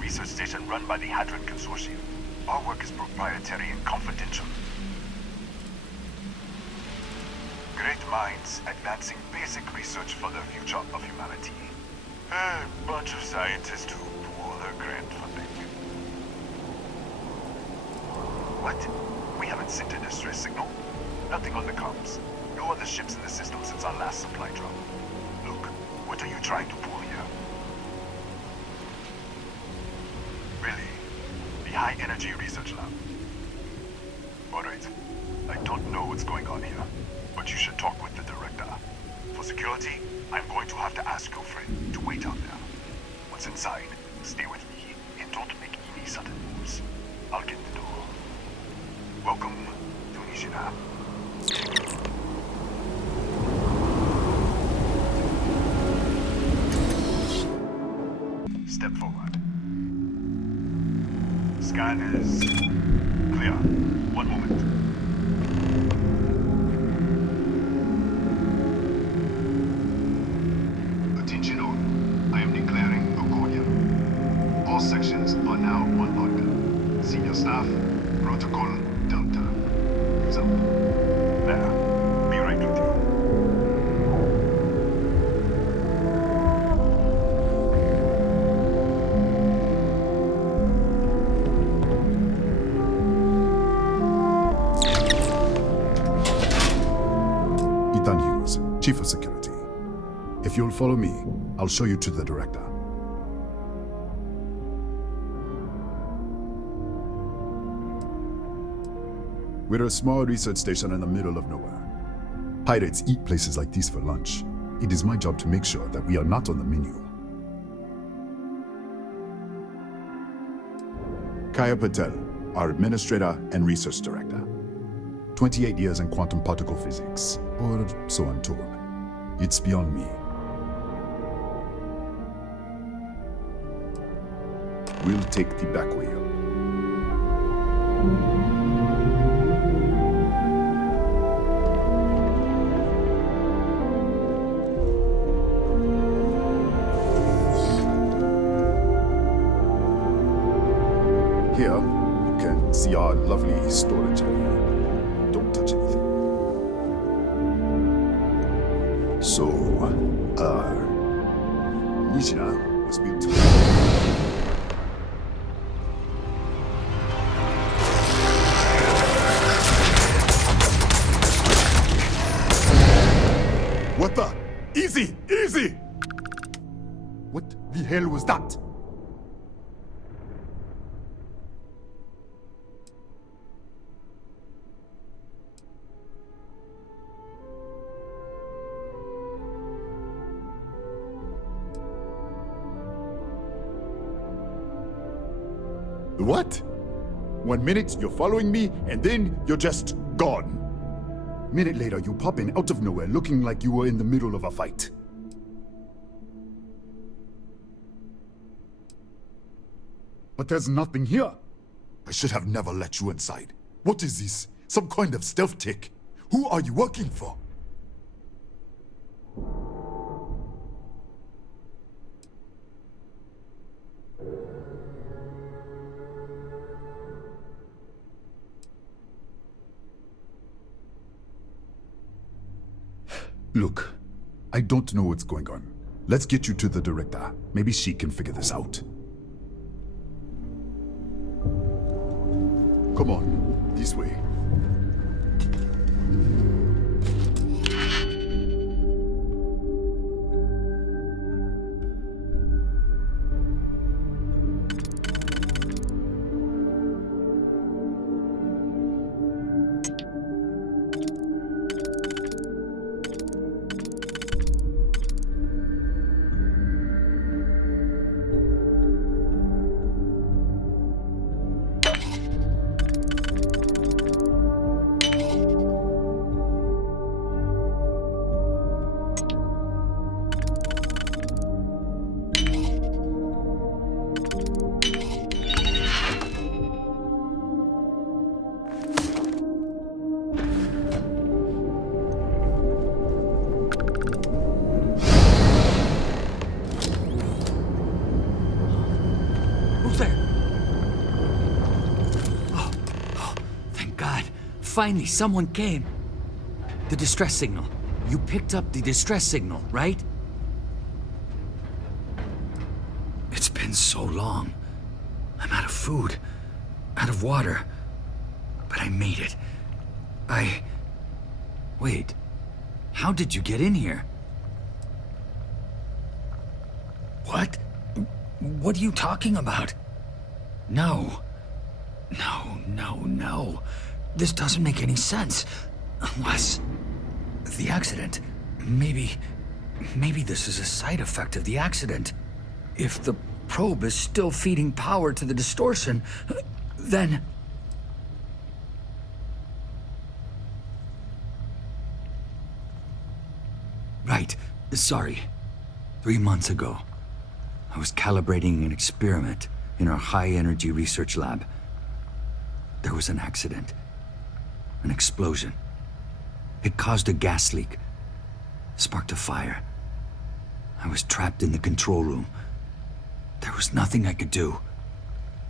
Research station run by the Hadron Consortium. Our work is proprietary and confidential. Great minds advancing basic research for the future of humanity. A bunch of scientists who pool their grant funding. What? We haven't sent a distress signal? Nothing on the comms. No other ships in the system since our last supply drop. Look, what are you trying to pull here? Really? The High Energy Research Lab? Alright. I don't know what's going on here, but you should talk with the director. For security, I'm going to have to ask your friend to wait out there. Once inside, stay with me and don't make any sudden moves. I'll get the door. Welcome to Nishina. Step forward. Scan is clear. One moment. Attention all. I am declaring Accordion. All sections are now on lockdown. Senior staff, Protocol Delta. Use up. There. Be right with you. Ethan Hughes, Chief of Security. If you'll follow me, I'll show you to the director. We're a small research station in the middle of nowhere. Pirates eat places like these for lunch. It is my job to make sure that we are not on the menu. Kaya Patel, our Administrator and Research Director. 28 years in quantum particle physics, or so I'm told. It's beyond me. We'll take the back way up. Here, you can see our lovely storage area. Don't touch anything. So, Nishina was built. What the? Easy! Easy! What the hell was that? What? 1 minute you're following me, and then you're just gone. Minute later, you pop in out of nowhere looking like you were in the middle of a fight. But there's nothing here. I should have never let you inside. What is this? Some kind of stealth tick? Who are you working for? Look, I don't know what's going on. Let's get you to the director. Maybe she can figure this out. Come on, this way. Finally, someone came. The distress signal. You picked up the distress signal, right? It's been so long. I'm out of food, out of water. But I made it. Wait. How did you get in here? What? What are you talking about? No. No. This doesn't make any sense. Unless... the accident. Maybe this is a side effect of the accident. If the probe is still feeding power to the distortion, then... Right. Sorry. 3 months ago, I was calibrating an experiment in our high-energy research lab. There was an accident. An explosion. It caused a gas leak. Sparked a fire. I was trapped in the control room. There was nothing I could do.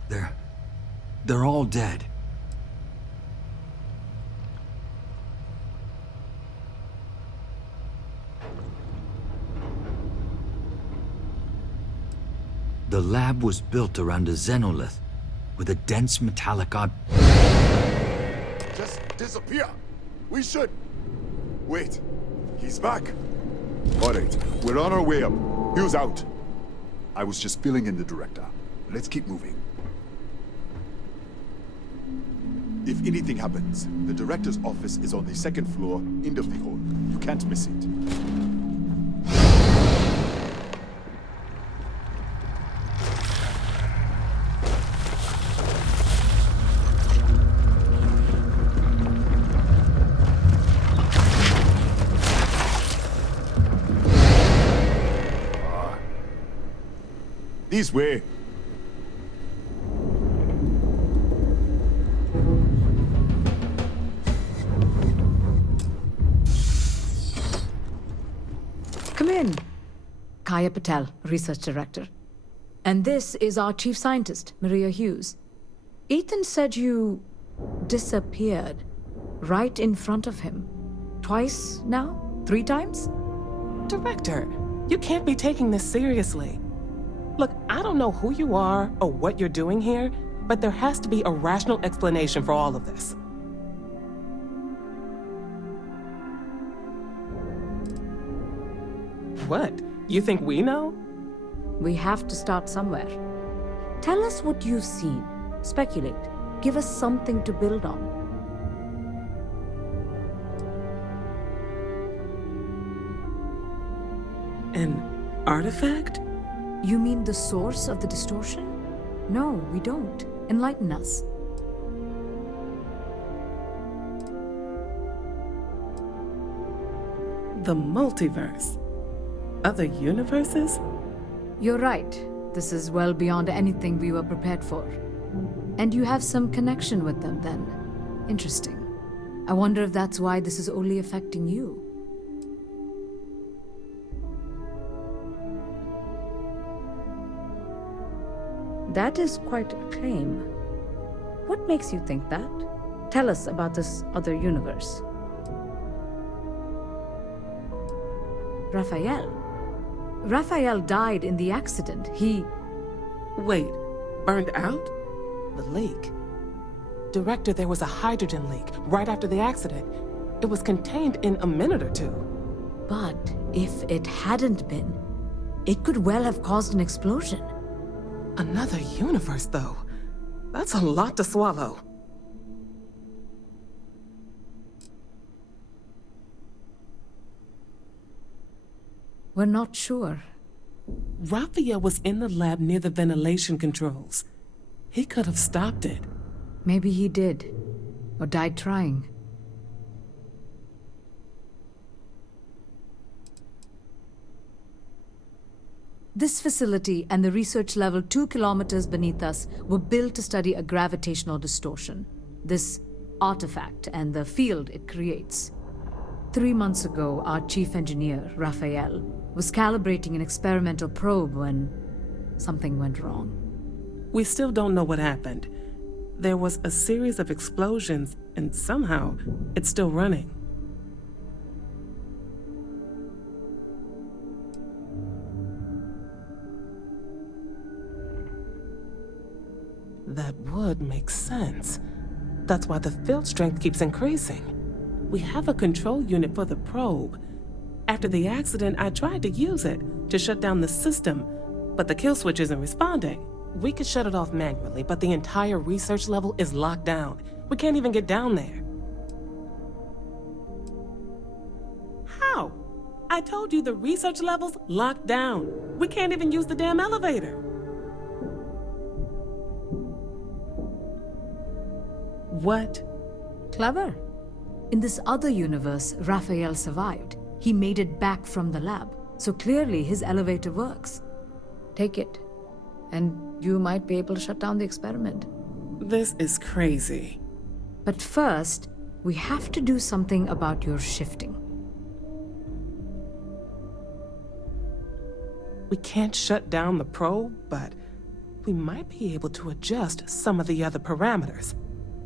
They're all dead. The lab was built around a xenolith with a dense metallic Just disappear. We should. Wait. He's back. All right. We're on our way up. Hugh's out. I was just filling in the director. Let's keep moving. If anything happens, the director's office is on the second floor, end of the hall. You can't miss it. This way. Come in. Kaya Patel, Research Director. And this is our Chief Scientist, Maria Hughes. Ethan said you disappeared right in front of him. Twice now? 3 times? Director, you can't be taking this seriously. Look, I don't know who you are or what you're doing here, but there has to be a rational explanation for all of this. What? You think we know? We have to start somewhere. Tell us what you've seen. Speculate. Give us something to build on. An artifact? You mean the source of the distortion? No, we don't. Enlighten us. The multiverse. Other universes? You're right. This is well beyond anything we were prepared for. And you have some connection with them, then. Interesting. I wonder if that's why this is only affecting you. That is quite a claim. What makes you think that? Tell us about this other universe. Raphael. Raphael died in the accident. He... Wait, burned out? The leak. Director, there was a hydrogen leak right after the accident. It was contained in a minute or two. But if it hadn't been, it could well have caused an explosion. Another universe, though. That's a lot to swallow. We're not sure. Raphael was in the lab near the ventilation controls. He could have stopped it. Maybe he did, or died trying. This facility and the research level 2 kilometers beneath us were built to study a gravitational distortion, this artifact and the field it creates. 3 months ago, our chief engineer, Raphael, was calibrating an experimental probe when something went wrong. We still don't know what happened. There was a series of explosions, and somehow it's still running. That would make sense. That's why the field strength keeps increasing. We have a control unit for the probe. After the accident, I tried to use it to shut down the system, but the kill switch isn't responding. We could shut it off manually, but the entire research level is locked down. We can't even get down there. How? I told you the research level's locked down. We can't even use the damn elevator. What? Clever. In this other universe, Raphael survived. He made it back from the lab, so clearly his elevator works. Take it, and you might be able to shut down the experiment. This is crazy. But first, we have to do something about your shifting. We can't shut down the probe, but we might be able to adjust some of the other parameters.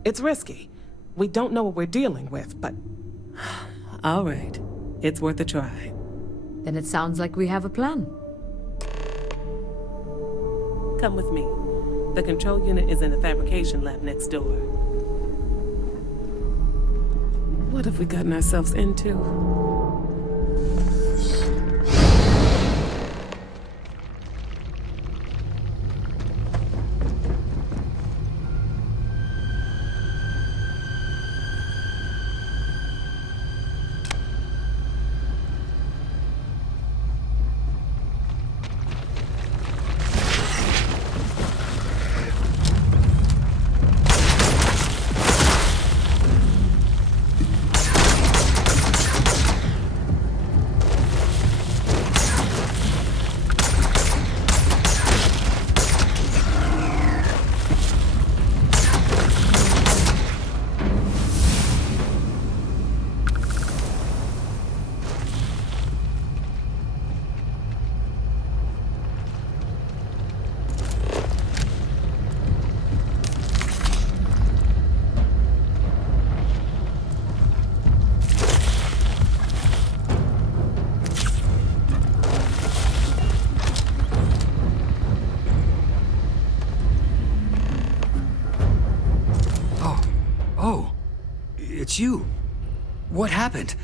It's risky. We don't know what we're dealing with, but... All right. It's worth a try. Then it sounds like we have a plan. Come with me. The control unit is in the fabrication lab next door. What have we gotten ourselves into? It's you. What happened?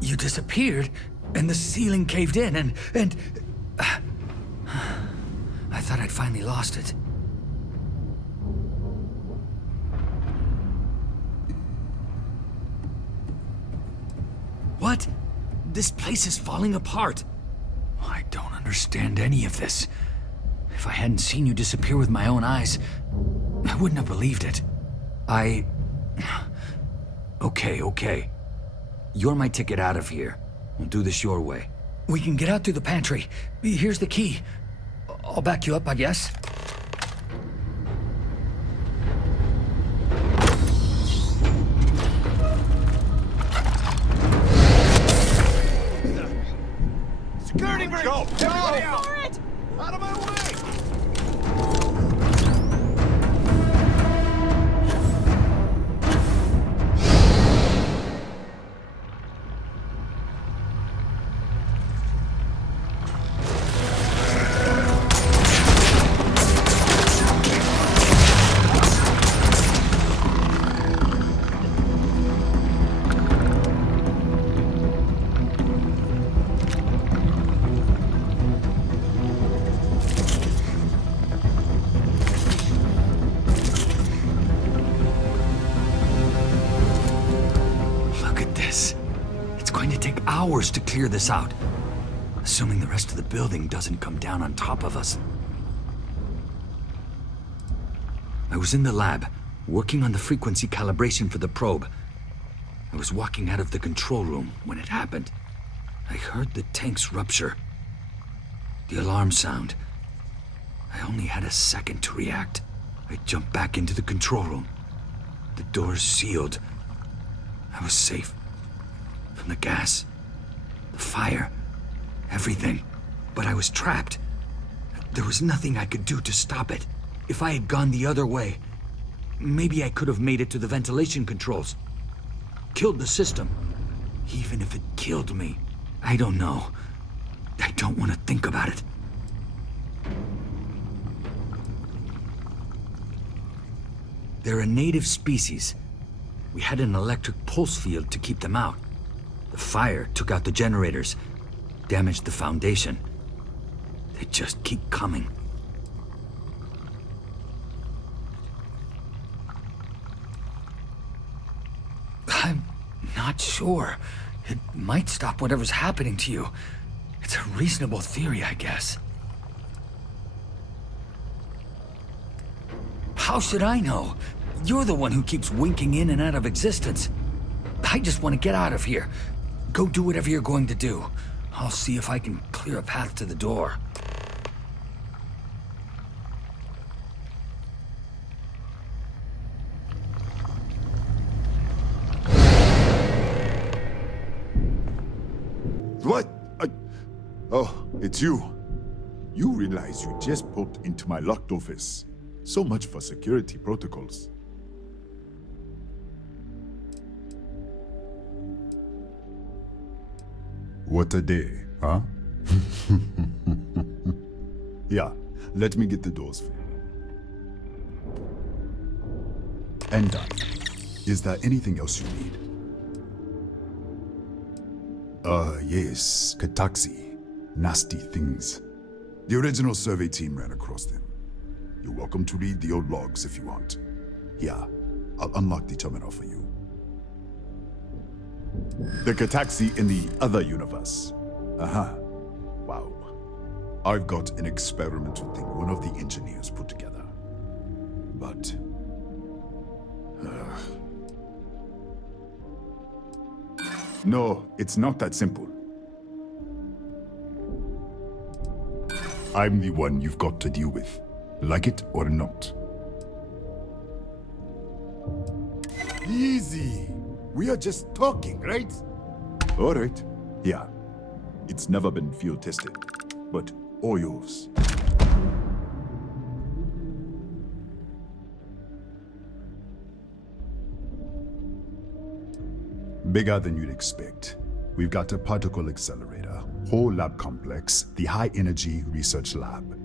You disappeared, and the ceiling caved in, and... I thought I'd finally lost it. What? This place is falling apart. I don't understand any of this. If I hadn't seen you disappear with my own eyes, I wouldn't have believed it. Okay. You're my ticket out of here. We'll do this your way. We can get out through the pantry. Here's the key. I'll back you up, I guess. Security breach! Go! For it! Out of my way! forced to clear this out. Assuming the rest of the building doesn't come down on top of us. I was in the lab, working on the frequency calibration for the probe. I was walking out of the control room when it happened. I heard the tanks rupture. The alarm sound. I only had a second to react. I jumped back into the control room. The doors sealed. I was safe. From the gas, the fire, everything. But I was trapped. There was nothing I could do to stop it. If I had gone the other way, maybe I could have made it to the ventilation controls. Killed the system. Even if it killed me, I don't know. I don't want to think about it. They're a native species. We had an electric pulse field to keep them out. The fire took out the generators, damaged the foundation. They just keep coming. I'm not sure. It might stop whatever's happening to you. It's a reasonable theory, I guess. How should I know? You're the one who keeps winking in and out of existence. I just want to get out of here. Go do whatever you're going to do. I'll see if I can clear a path to the door. What? Oh, it's you. You realize you just popped into my locked office. So much for security protocols. What a day, huh? Yeah, let me get the doors for you. And done. Is there anything else you need? Yes, Kataxi. Nasty things. The original survey team ran across them. You're welcome to read the old logs if you want. Here, I'll unlock the terminal for you. The Kataxi in the other universe. Wow. I've got an experimental thing one of the engineers put together. But... No, it's not that simple. I'm the one you've got to deal with. Like it or not. Easy. We are just talking, right? All right. Yeah. It's never been field tested, but all yours. Bigger than you'd expect. We've got a particle accelerator, whole lab complex, the High Energy Research Lab.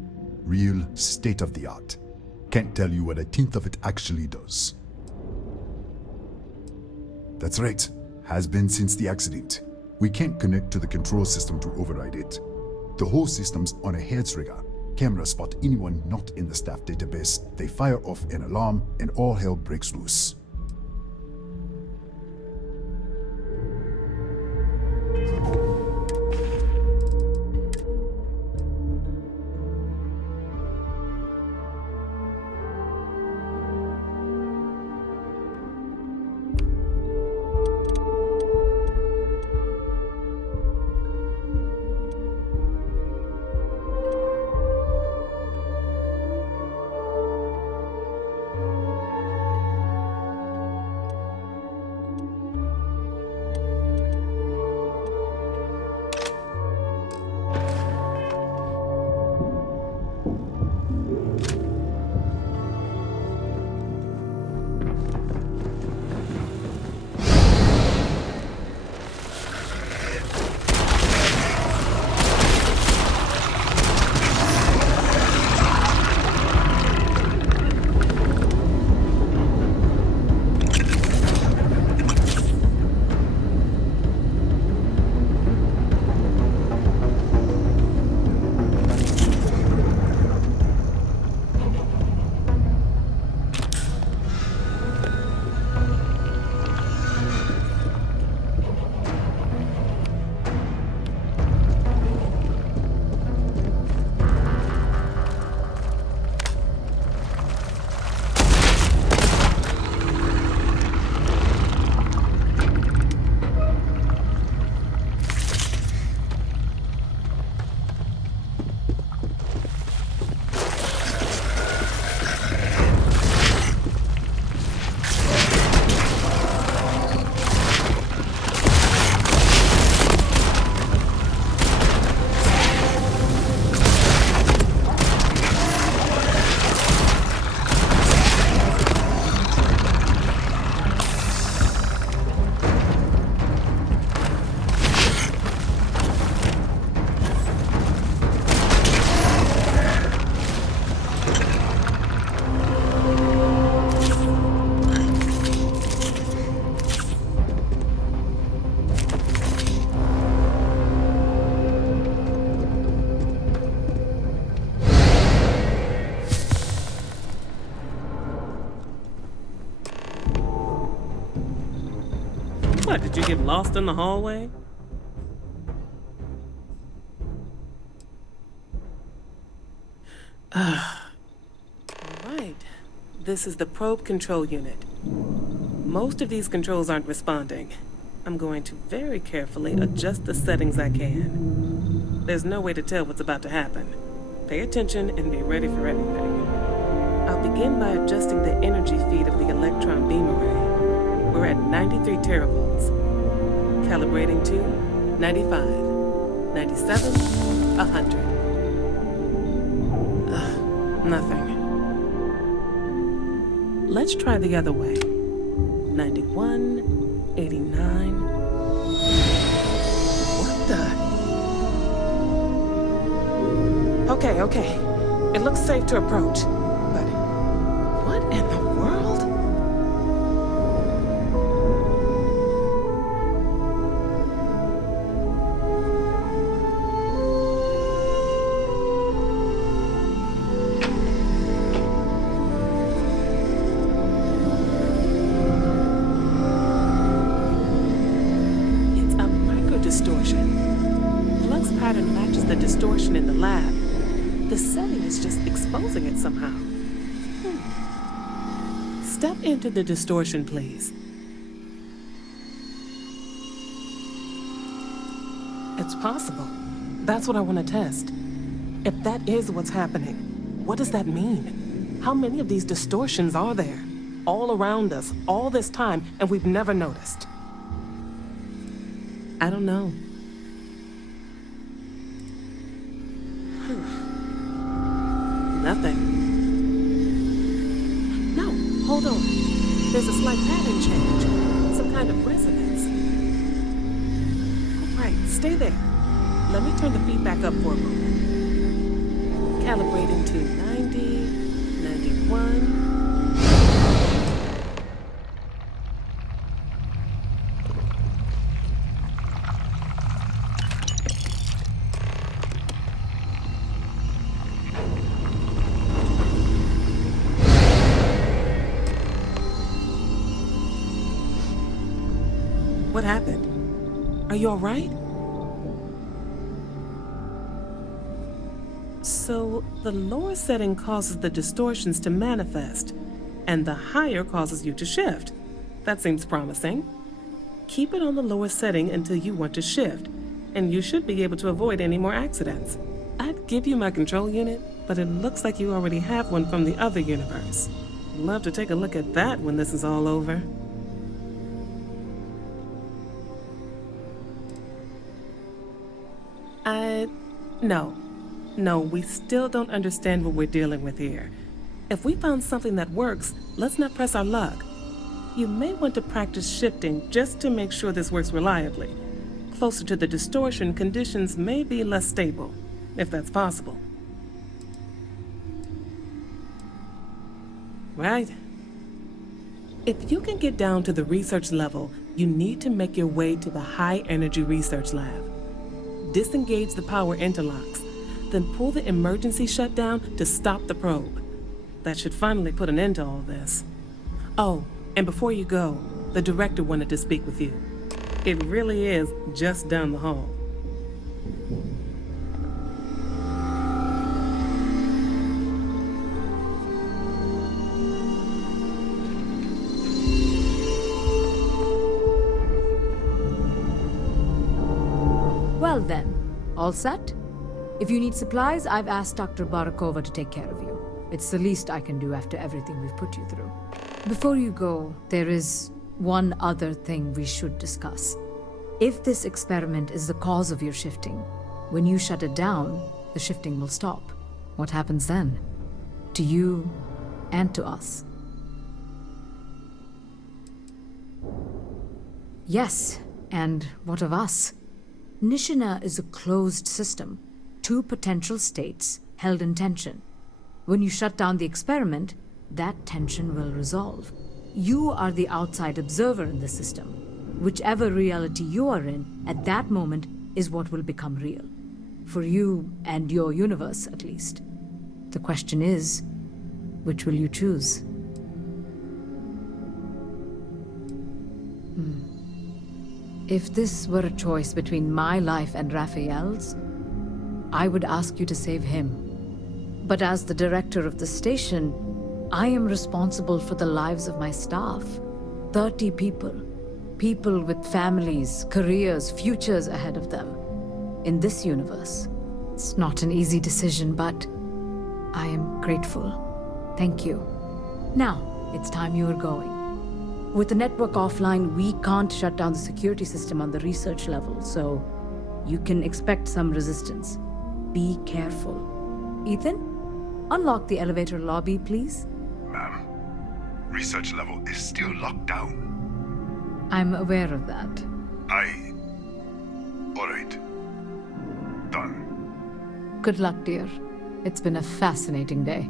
Real state-of-the-art. Can't tell you what a tenth of it actually does. That's right. Has been since the accident. We can't connect to the control system to override it. The whole system's on a hair trigger. Cameras spot anyone not in the staff database. They fire off an alarm and all hell breaks loose. Did you get lost in the hallway? Alright. This is the probe control unit. Most of these controls aren't responding. I'm going to very carefully adjust the settings I can. There's no way to tell what's about to happen. Pay attention and be ready for anything. I'll begin by adjusting the energy feed of the electron beam array. We're at 93 teravolts. Calibrating to 95, 97, 100. Nothing. Let's try the other way. 91, 89. What the? Okay. It looks safe to approach. But what in the world? It's a micro-distortion. Flux pattern matches the distortion in the lab. The setting is just exposing it somehow. Step into the distortion, please. It's possible. That's what I want to test. If that is what's happening, what does that mean? How many of these distortions are there? All around us, all this time, and we've never noticed. I don't know. Nothing. No, hold on. There's a slight pattern change. Some kind of resonance. All right, stay there. Let me turn the feed back up for a moment. Calibrating to 90, 91. What happened? Are you all right? So, the lower setting causes the distortions to manifest, and the higher causes you to shift. That seems promising. Keep it on the lower setting until you want to shift, and you should be able to avoid any more accidents. I'd give you my control unit, but it looks like you already have one from the other universe. Love to take a look at that when this is all over. No, we still don't understand what we're dealing with here. If we found something that works, let's not press our luck. You may want to practice shifting just to make sure this works reliably. Closer to the distortion, conditions may be less stable, if that's possible. Right? If you can get down to the research level, you need to make your way to the High Energy Research Lab. Disengage the power interlocks, then pull the emergency shutdown to stop the probe. That should finally put an end to all this. Oh, and before you go, the director wanted to speak with you. It really is just down the hall. Well then, all set? If you need supplies, I've asked Dr. Barakova to take care of you. It's the least I can do after everything we've put you through. Before you go, there is one other thing we should discuss. If this experiment is the cause of your shifting, when you shut it down, the shifting will stop. What happens then? To you and to us. Yes, and what of us? Nishina is a closed system. 2 potential states held in tension. When you shut down the experiment, that tension will resolve. You are the outside observer in the system. Whichever reality you are in at that moment is what will become real. For you and your universe, at least. The question is, which will you choose? If this were a choice between my life and Raphael's, I would ask you to save him. But as the director of the station, I am responsible for the lives of my staff. 30 people. People with families, careers, futures ahead of them. In this universe. It's not an easy decision, but I am grateful. Thank you. Now, it's time you are going. With the network offline, we can't shut down the security system on the research level, so you can expect some resistance. Be careful. Ethan, unlock the elevator lobby, please. Ma'am, research level is still locked down. I'm aware of that. Alright. Done. Good luck, dear. It's been a fascinating day.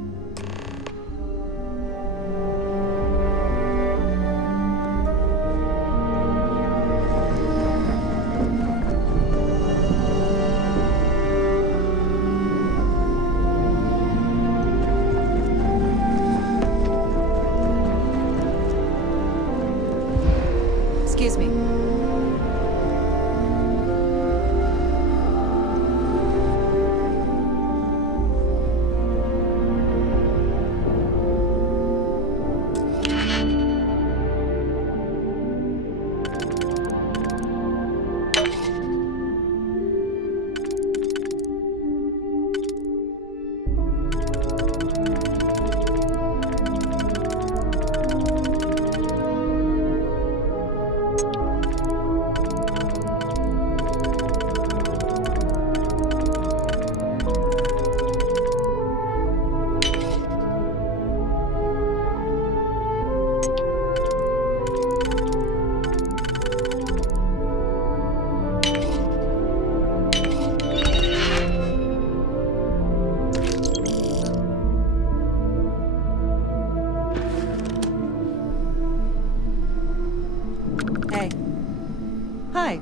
Excuse me. Hey. Hi.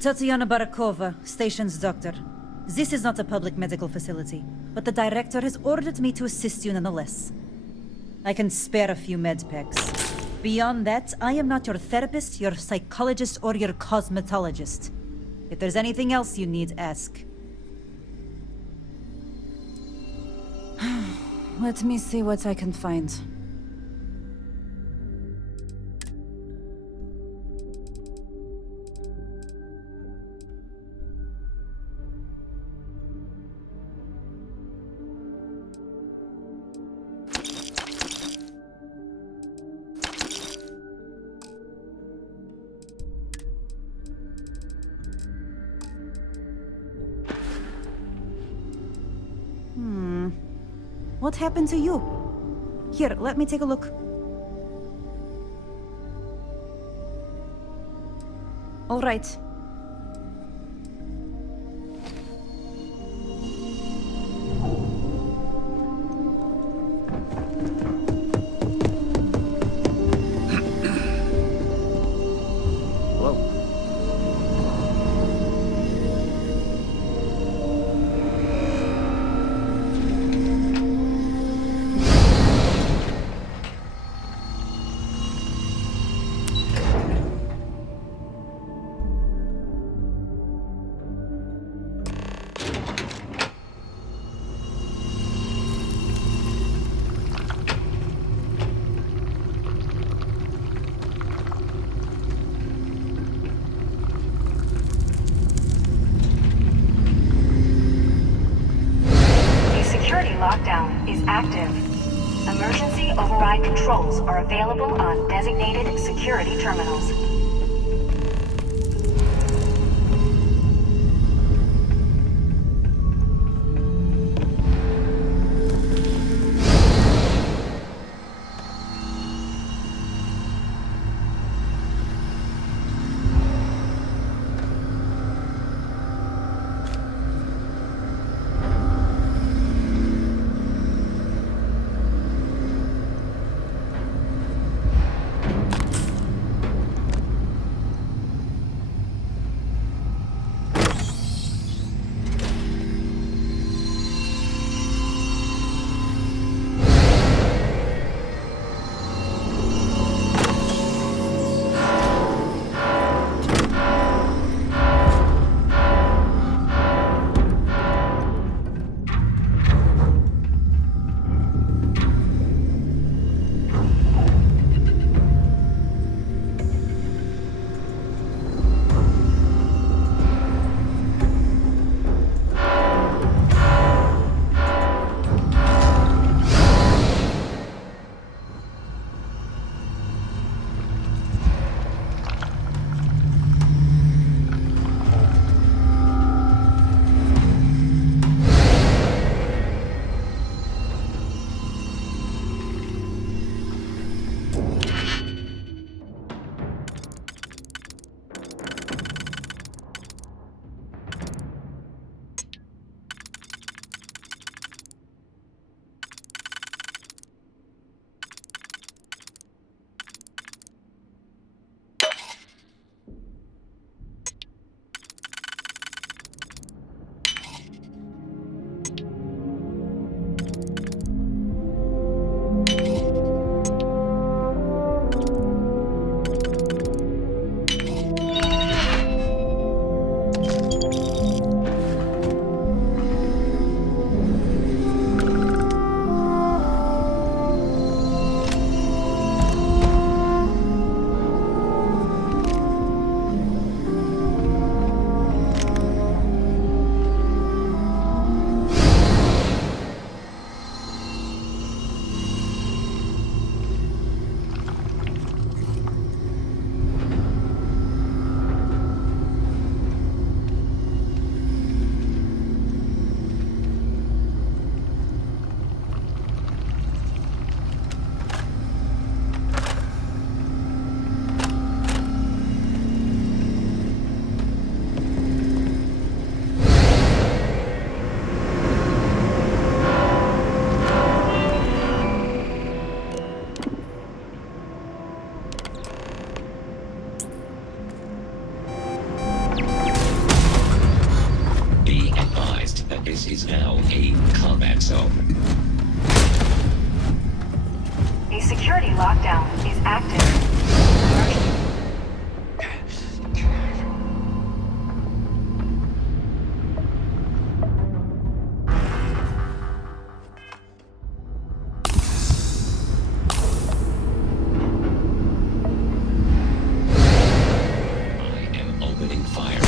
Tatiana Barakova, station's doctor. This is not a public medical facility, but the director has ordered me to assist you nonetheless. I can spare a few med packs. Beyond that, I am not your therapist, your psychologist, or your cosmetologist. If there's anything else you need, ask. Let me see what I can find. What happened to you? Here, let me take a look. All right. Lockdown is active. Emergency override controls are available on designated security terminals. This is now a combat zone. A security lockdown is active. I am opening fire.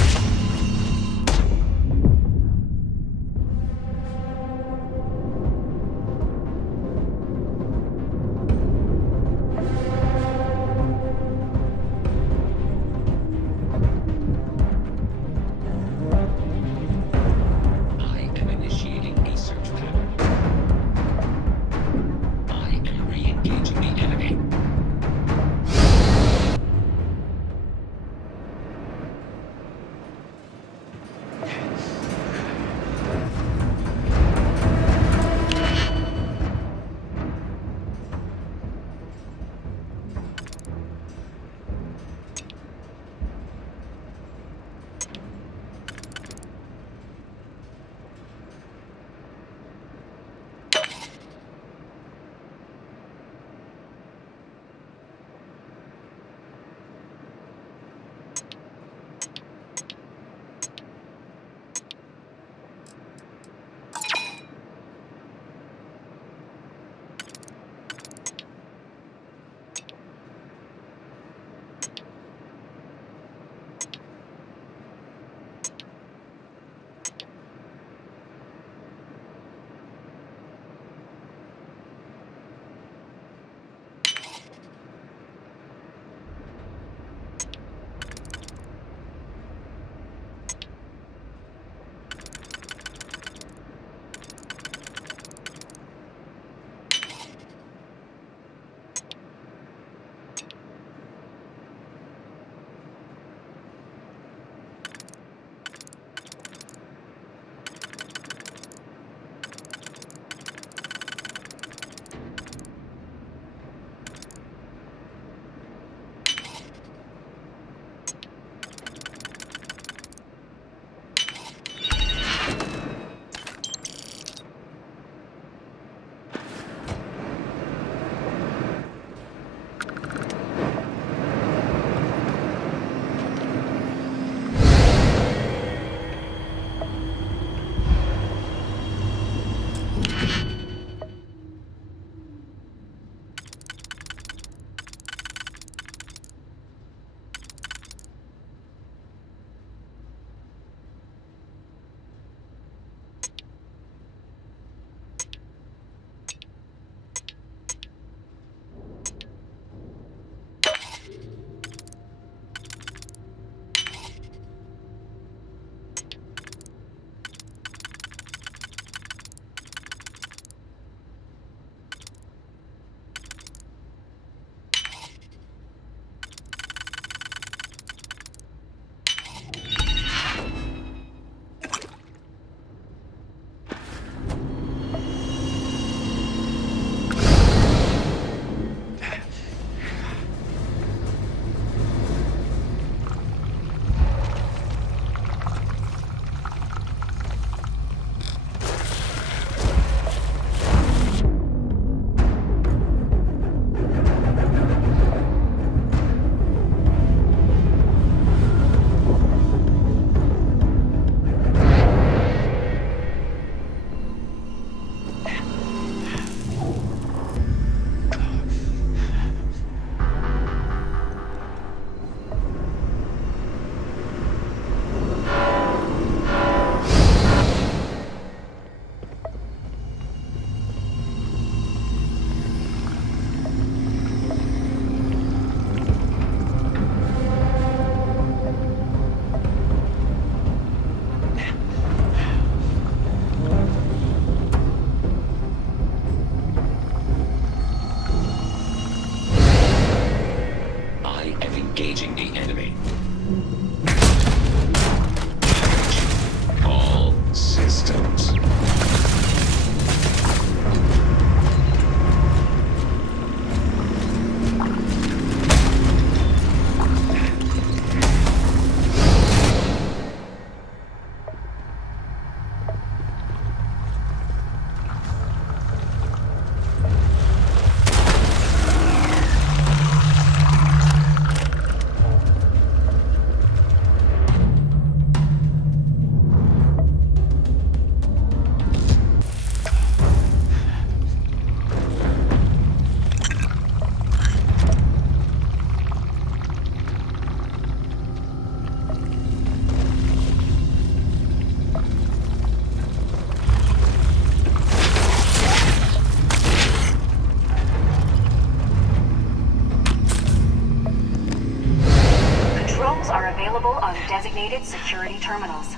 designated security terminals.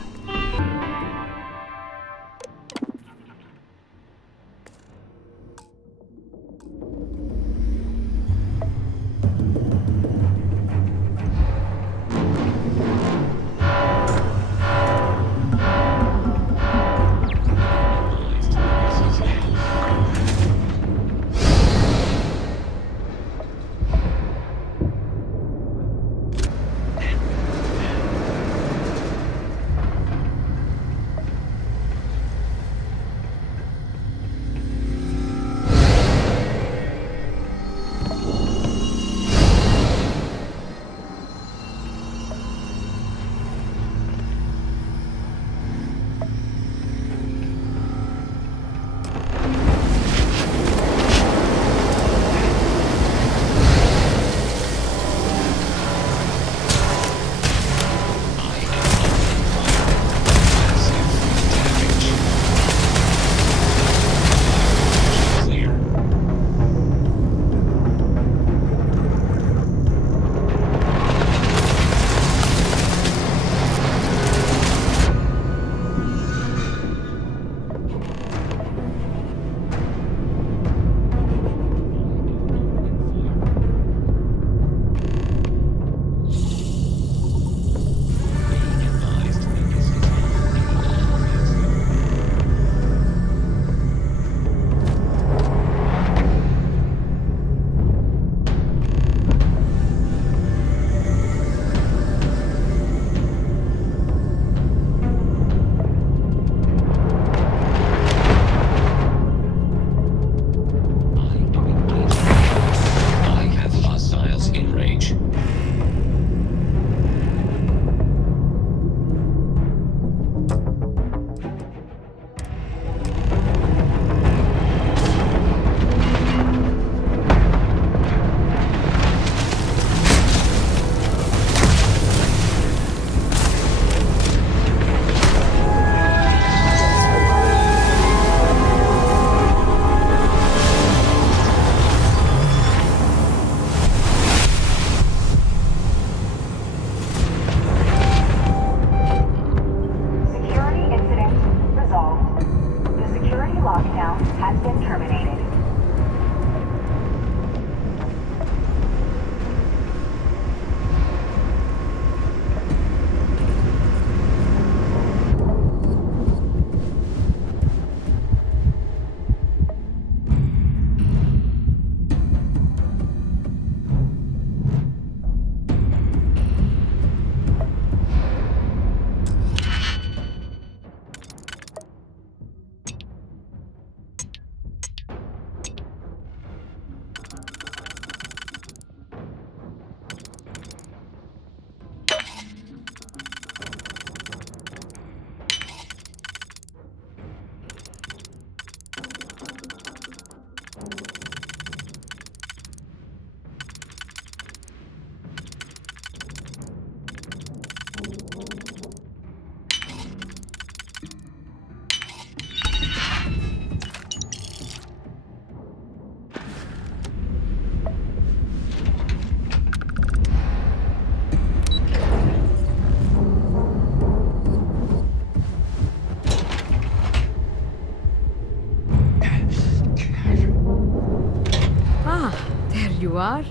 You are?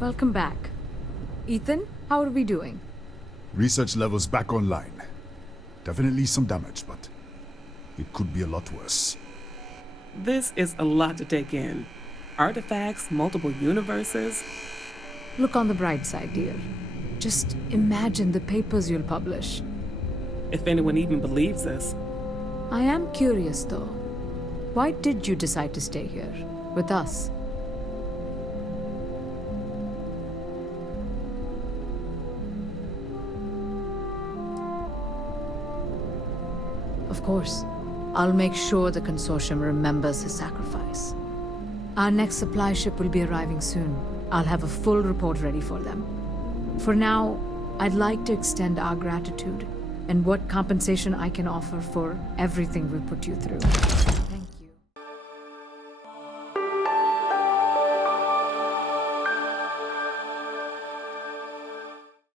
Welcome back. Ethan, how are we doing? Research levels back online. Definitely some damage, but it could be a lot worse. This is a lot to take in. Artifacts, multiple universes. Look on the bright side, dear. Just imagine the papers you'll publish. If anyone even believes this. I am curious, though. Why did you decide to stay here, with us? Of course. I'll make sure the Consortium remembers his sacrifice. Our next supply ship will be arriving soon. I'll have a full report ready for them. For now, I'd like to extend our gratitude and what compensation I can offer for everything we put you through.